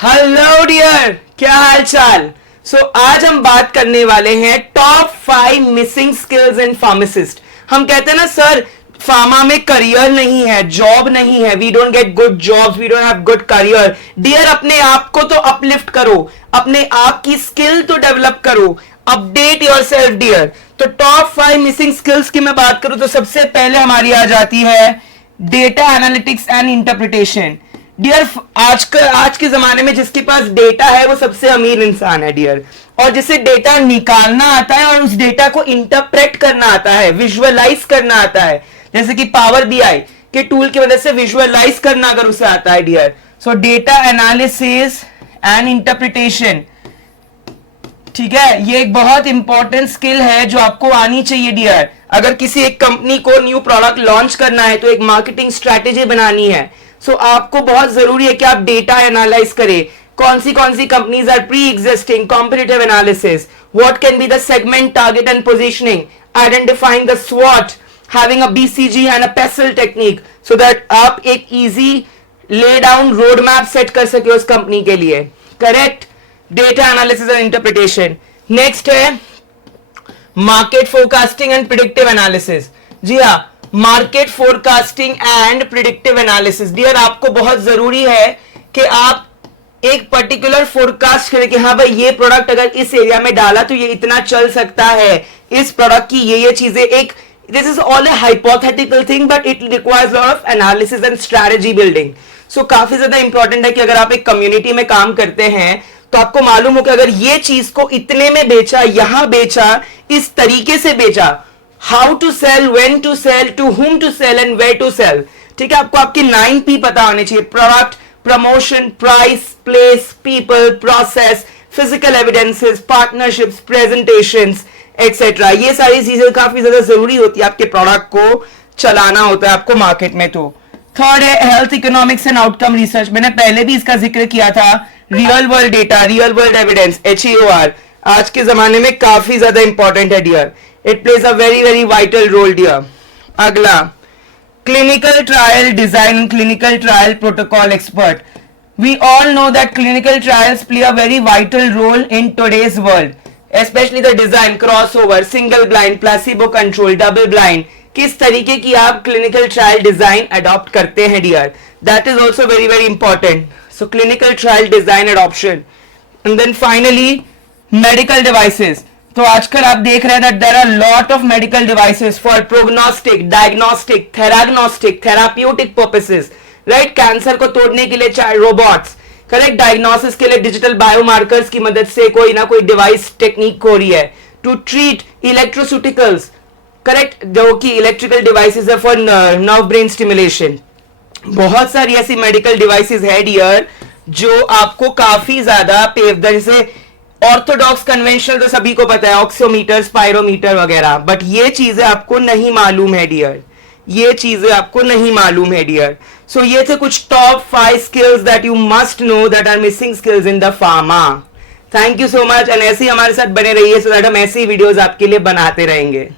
Hello dear, क्या हाल चाल। आज हम बात करने वाले हैं टॉप 5 मिसिंग स्किल्स इन फार्मासिस्ट। हम कहते हैं ना सर, फार्मा में करियर नहीं है, जॉब नहीं है, we don't get good jobs, we don't have good career. Dear, अपने आप को तो अपलिफ्ट करो, अपने आप की स्किल तो डेवलप करो, अपडेट योरसेल्फ डियर। तो टॉप 5 मिसिंग स्किल्स की मैं बात करूं तो सबसे पहले हमारी आ जाती है data analytics and interpretation. Dear, आज के जमाने में जिसके पास डेटा है वो सबसे अमीर इंसान है डियर, और जिसे डेटा निकालना आता है और उस डेटा को इंटरप्रेट करना आता है, विजुअलाइज करना आता है, जैसे कि पावर बीआई के टूल की मदद से विजुअलाइज करना अगर उसे आता है dear. So data analysis and interpretation, ठीक है, ये एक बहुत इंपॉर्टेंट स्किल है जो आपको आनी चाहिए डियर। अगर किसी एक कंपनी को न्यू प्रोडक्ट लॉन्च करना है तो एक मार्केटिंग स्ट्रेटेजी बनानी है, सो आपको बहुत जरूरी है कि आप डेटा एनालाइज करें। कौन सी companies are pre existing, competitive analysis, what can be the segment, target and positioning, identifying the स्वॉट, having a BCG and a PESTEL technique, so that आप एक easy lay down road map set कर सके उस company के लिए। Correct, data analysis and interpretation. Next है market forecasting and predictive analysis. जी हाँ, market forecasting and predictive analysis. Dear, आपको बहुत जरूरी है कि आप एक पर्टिकुलर फोरकास्ट करें कि हाँ भाई, ये प्रोडक्ट अगर इस एरिया में डाला तो ये इतना चल सकता है, इस प्रोडक्ट की ये चीजें, एक this is all a hypothetical thing but it requires lot of analysis and strategy building. So काफी ज्यादा इंपॉर्टेंट है कि अगर आप एक कम्युनिटी में काम करते हैं तो आपको मालूम हो कि अगर ये चीज को इतने में बेचा, यहां बेचा, इस तरीके से बेचा, how to sell, when to sell, to whom to sell and where to sell. ठीक है, आपको आपकी 9P पता होनी चाहिए, product, promotion, price, place, people, process, physical evidences, partnerships, presentations etcetera. ये सारी चीजें काफी ज्यादा जरूरी होती है आपके प्रोडक्ट को चलाना होता है आपको मार्केट में। तो थर्ड है health economics and outcome research. मैंने पहले भी इसका जिक्र किया था। Real world data, real world evidence, HEOR आज के जमाने में काफी ज्यादा इंपॉर्टेंट है dear. It plays a very very vital role dear. अगला clinical trial design, clinical trial protocol expert. We all know that clinical trials play a very vital role in today's world, especially the design, crossover, single blind, placebo control, double blind, किस तरीके की आप clinical trial design adopt करते हैं dear, that is also very very important. So clinical trial design adoption. And then finally medical devices. तो आजकल आप देख रहे हैं that there are lot of medical devices for prognostic, diagnostic, theragnostic, therapeutic purposes, right. Cancer को तोड़ने के लिए चाहे रोबोट्स, करेक्ट, डायग्नोसिस के लिए डिजिटल बायोमार्कर्स की मदद से कोई ना कोई डिवाइस टेक्निक हो रही है। टू ट्रीट इलेक्ट्रोस्यूटिकल्स, करेक्ट, जो कि इलेक्ट्रिकल डिवाइसेस है फॉर नर्व ब्रेन स्टिमुलेशन। बहुत सारी ऐसी मेडिकल डिवाइसेस है डियर जो आपको काफी ज्यादा जैसे ऑर्थोडॉक्स कन्वेंशनल तो सभी को पता है, ऑक्सीमीटर, स्पायरोमीटर वगैरह, बट ये चीजें आपको नहीं मालूम है डियर, ये चीजें आपको नहीं मालूम है डियर। सो ये थे कुछ top 5 skills that you must know that are missing skills in the pharma. Thank you so much, and ऐसे ही हमारे साथ बने रहिए सो दैट हम ऐसी वीडियोस आपके लिए बनाते रहेंगे।